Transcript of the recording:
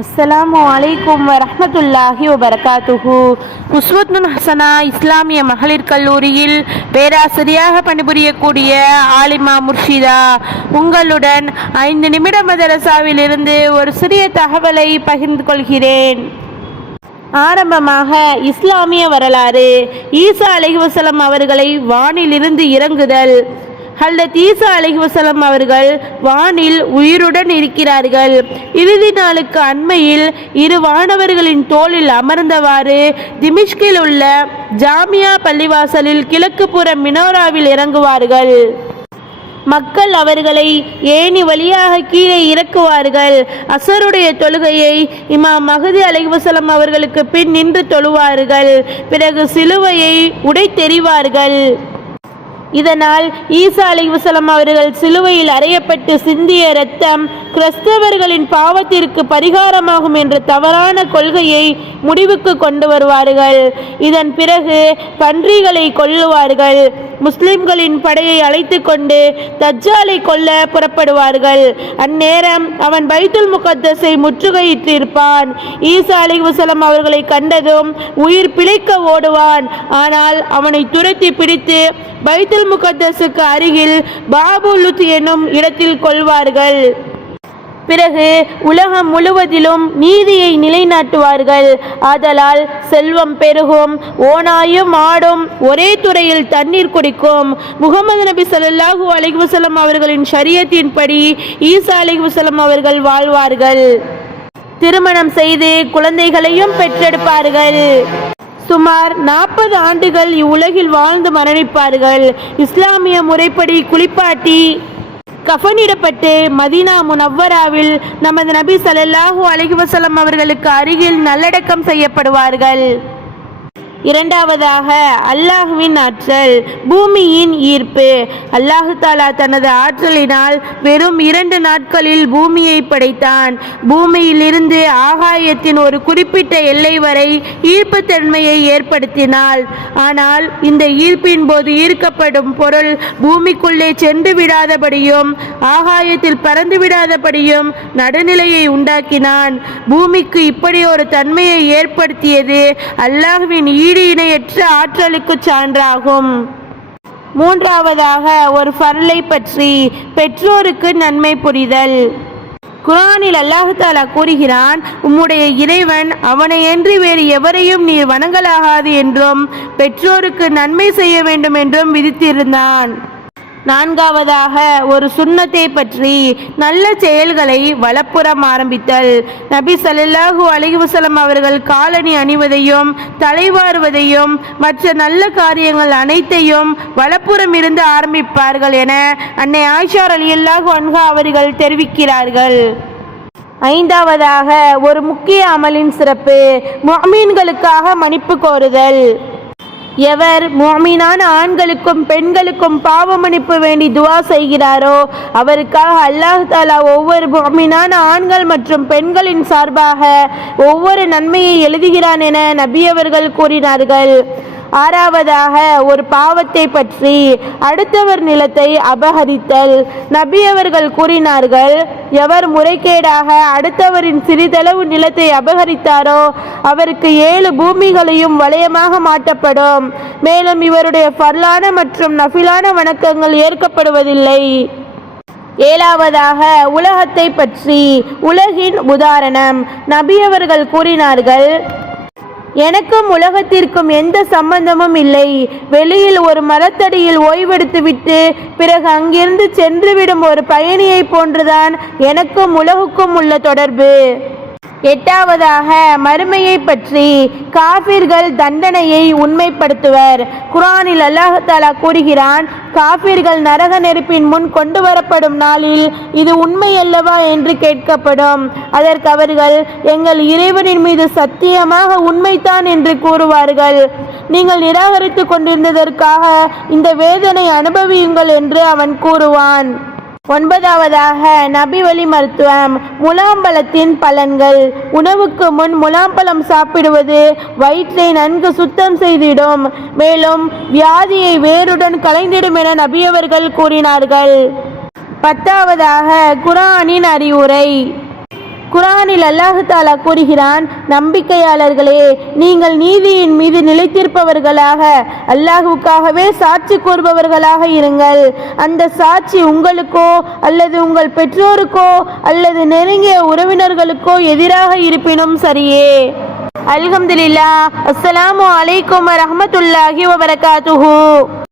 அஸ்ஸலாமு அலைக்கும் வரஹ்மத்துல்லாஹி வபரகாத்துஹு. உஸ்வத்துன் ஹசனா இஸ்லாமிய மகளிர் கல்லூரியில் பேராசிரியாக பணிபுரியக்கூடிய ஆலிமா முர்ஷிதா உங்களுடன் 5 நிமிட மதரசாவில் இருந்து ஒரு சிறிய தகவலை பகிர்ந்து கொள்கிறேன். ஆரம்பமாக இஸ்லாமிய வரலாறு. ஈசா அலைஹிவஸல்லம் அவர்களை வானிலிருந்து இறங்குதல். ஹல்ரத் ஈசா அலைஹிவஸல்லம் அவர்கள் வானில் உயிருடன் இருக்கிறார்கள். இறுதி நாளுக்கு அண்மையில் 2 வானவர்களின் தோளில் அமர்ந்தவாறு திமிஷ்கில் உள்ள ஜாமியா பள்ளிவாசலில் கிழக்கு புற மினோராவில் இறங்குவார்கள். மக்கள் அவர்களை ஏணி வழியாக கீழே இறக்குவார்கள். அசருடைய தொழுகையை இமாம் மஹதி அலைஹிவஸல்லம் அவர்களுக்கு பின் நின்று தொழுவார்கள். பிறகு சிலுவையை உடைத்தெறிவார்கள். இதனால் ஈசா அலைஹிவஸல்லம் அவர்கள் சிலுவையில் அறையப்பட்டு சிந்திய இரத்தம் கிறிஸ்தவர்களின் பாவத்திற்கு பரிகாரமாகும் என்ற தவறான கொள்கையை முடிவுக்கு கொண்டு வருவார்கள். இதன் பிறகு பன்றிகளை கொல்லுவார்கள். முஸ்லிம்களின் படையை அழைத்து கொண்டு தஜ்ஜாலை கொல்ல புறப்படுவார்கள். அந்நேரம் அவன் பைத்துல் முகத்தஸை முற்றுகையிட்டிருப்பான். ஈசா அலைஹிவஸல்லம் அவர்களை கண்டதும் உயிர் பிழைக்க ஓடுவான். ஆனால் அவனை துரத்தி பிடித்து பைத்துல் முகத்தஸுக்கு அருகில் பாபுலுத் எனும் இடத்தில் கொள்வார்கள். பிறகு உலகம் முழுவதிலும் நீதியை நிலைநாட்டுவார்கள். ஆதலால் செல்வம் பெருகும், ஓநாயும் ஆடும் ஒரே துறையில் தண்ணீர் குடிக்கும். முகமது நபி ஸல்லல்லாஹு அலைஹி வஸல்லம் அவர்களின் ஷரியத்தின்படி ஈசா அலைஹிவஸல்லம் அவர்கள் வாழ்வார்கள். திருமணம் செய்து குழந்தைகளையும் பெற்றெடுப்பார்கள். சுமார் 40 ஆண்டுகள் இவ்வுலகில் வாழ்ந்து மரணிப்பார்கள். இஸ்லாமிய முறைப்படி குளிப்பாட்டி கஃனிடப்பட்டு மதீனா முனவ்வராவில் நமது நபி ஸல்லல்லாஹு அலைஹி வஸல்லம் அவர்களுக்கு அருகில் நல்லடக்கம் செய்யப்படுவார்கள். இரண்டாவதாக அல்லாஹுவின் ஆற்றல், பூமியின் ஈர்ப்பு. அல்லாஹு தாலா தனது ஆற்றலினால் வெறும் 2 நாட்களில் பூமியை படைத்தான். பூமியில் இருந்து ஆகாயத்தின் ஒரு குறிப்பிட்ட எல்லை வரை ஈர்ப்பு தன்மையை ஏற்படுத்தினாள். ஆனால் இந்த ஈர்ப்பின் போது ஈர்க்கப்படும் பொருள் பூமிக்குள்ளே சென்று விடாதபடியும் ஆகாயத்தில் பறந்து விடாதபடியும் நடுநிலையை உண்டாக்கினான். பூமிக்கு இப்படி ஒரு தன்மையை ஏற்படுத்தியது அல்லாஹுவின் இணையற்ற ஆற்றலுக்கு சான்றாகும். மூன்றாவதாக ஒரு ஃபர்லை பற்றி, பெற்றோருக்கு நன்மை புரிதல். குர்ஆனில் அல்லாஹ் தஆலா கூறுகிறான், உம்முடைய இறைவன் அவனையன்றி வேறு எவரையும் நீர் வணங்கலாகாது என்றும் பெற்றோருக்கு நன்மை செய்ய வேண்டும் என்றும் விதித்திருந்தான். நான்காவதாக ஒரு சுன்னத்தை பற்றி, நல்ல செயல்களை வலப்புறம் ஆரம்பித்தல். நபி ஸல்லல்லாஹு அலைஹி வஸல்லம் அவர்கள் காலணி அணிவதையும் தலைவாறுவதையும் மற்ற நல்ல காரியங்கள் அனைத்தையும் வலப்புறம் இருந்து ஆரம்பிப்பார்கள் என அன்னை ஆயிஷா ரலியல்லாஹு அன்ஹா அவர்கள் தெரிவிக்கிறார்கள். ஐந்தாவதாக ஒரு முக்கிய அமலின் சிறப்பு, முஃமின்களுக்காக மன்னிப்பு கோருதல். எவர் முஃமினான ஆண்களுக்கும் பெண்களுக்கும் பாவ மன்னிப்பு வேண்டி துவா செய்கிறாரோ அவருக்காக அல்லாஹ் தஆலா ஒவ்வொரு முஃமினான ஆண்கள் மற்றும் பெண்களின் சார்பாக ஒவ்வொரு நன்மையை எழுதுகிறான் என நபி அவர்கள் கூறினார்கள். ஆறாவதாக ஒரு பாவத்தை பற்றி, அடுத்தவர் நிலத்தை அபகரித்தல். நபி அவர்கள் கூறினார்கள், எவர் முறைகேடாக அடுத்தவரின் சிறிதளவு நிலத்தை அபகரித்தாரோ அவருக்கு 7 பூமிகளையும் வளையமாக மாட்டப்படும். மேலும் இவருடைய ஃபர்லான மற்றும் நஃபிலான வணக்கங்கள் ஏற்கப்படுவதில்லை. ஏழாவதாக உலகத்தை பற்றி, உலகின் உதாரணம். நபி அவர்கள் கூறினார்கள், எனக்கும் உலகத்திற்கும் எந்த சம்பந்தமும் இல்லை. வெளியில் ஒரு மரத்தடியில் ஓய்வெடுத்துவிட்டு பிறகு அங்கிருந்து சென்றுவிடும் ஒரு பயணியை போன்றுதான் எனக்கும் உலகுக்கும் உள்ள தொடர்பு. எட்டாவதாக மறுமையை பற்றி, காஃபிர்கள் தண்டனையை உண்மைப்படுத்துவர். குர்ஆனில் அல்லாஹ் தஆலா கூறுகிறான், காஃபிர்கள் நரக நெருப்பின் முன் கொண்டு வரப்படும் நாளில் இது உண்மை அல்லவா என்று கேட்கப்படும். அதற்கு அவர்கள், எங்கள் இறைவனின் மீது சத்தியமாக உண்மைதான் என்று கூறுவார்கள். நீங்கள் நிராகரித்து கொண்டிருந்ததற்காக இந்த வேதனை அனுபவியுங்கள் என்று அவன் கூறுவான். ஒன்பதாவதாக நபி வழி மருத்துவம், முலாம்பழத்தின் பலன்கள். உணவுக்கு முன் முலாம்பழம் சாப்பிடுவது வயிற்றை நன்கு சுத்தம் செய்திடும், மேலும் வியாதியை வேருடன் களைந்திடும் என நபியவர்கள் கூறினார்கள். 10ஆவதாக குர்ஆனின் அறிவுரை. குர்ஆனில் அல்லாஹ் தஆலா கூறுகிறான், நம்பிக்கையாளர்களே, நீங்கள் நீதியின் மீது நிலைத்திருப்பவர்களாக அல்லாஹ்வுக்காகவே சாட்சி கூறுபவர்களாக இருங்கள். அந்த சாட்சி உங்களுக்கோ அல்லது உங்கள் பெற்றோருக்கோ அல்லது நெருங்கிய உறவினர்களுக்கோ எதிராக இருப்பினும் சரியே. அல்ஹம்துலில்லாஹ். அஸ்ஸலாமு அலைக்கும் வரஹ்மத்துல்லாஹி வபரகாத்துஹு.